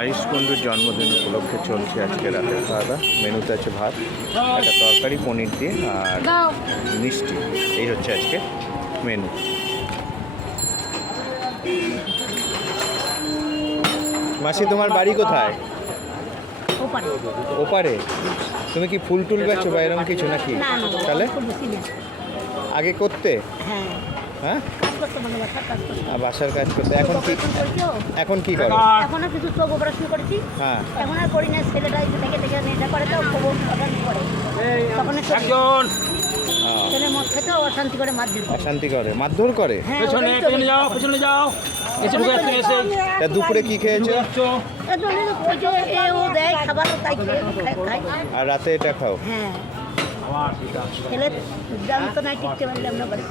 আয়ুষ বন্ধুর জন্মদিন উপলক্ষে চলছে আজকে রাতের খাওয়া দাওয়া মেনুতে আছে ভাত একটা তরকারি পনির দিয়ে আর মিষ্টি। এই হচ্ছে আজকে মেনু। মাসি তোমার বাড়ি কোথায়? ওপারে। ওপারে? তুমি কি ফুল টুল বেচো বা এরকম কিছু নাকি? তাহলে? আগে করতে? হ্যাঁ। হ্যাঁ? কাজ করতে মানে বাসার কাজ করতে। আর বাসার কাজ করতে। এখন কি এখন কি করো? এখন আর কিছু চোখ অপারেশন করেছি হ্যাঁ। এখন আর করি না ছেলেটা এসে থেকে থেকে এটা করে তো খুব অশান্তি করে তখন অশান্তি করে মারধর অশান্তি করে মারধর করে? হ্যাঁ পেছনে পেছনে যাও পেছনে যাও। এসে ঢুকে যাচ্ছে এসে। তা দুপুরে কি খেয়েছো? ও দেয় খাবার তাই। আর রাতে এটা খাও? হ্যাঁ। ছেলে দাম তো নাই টিকতে পারলাম না বাড়ি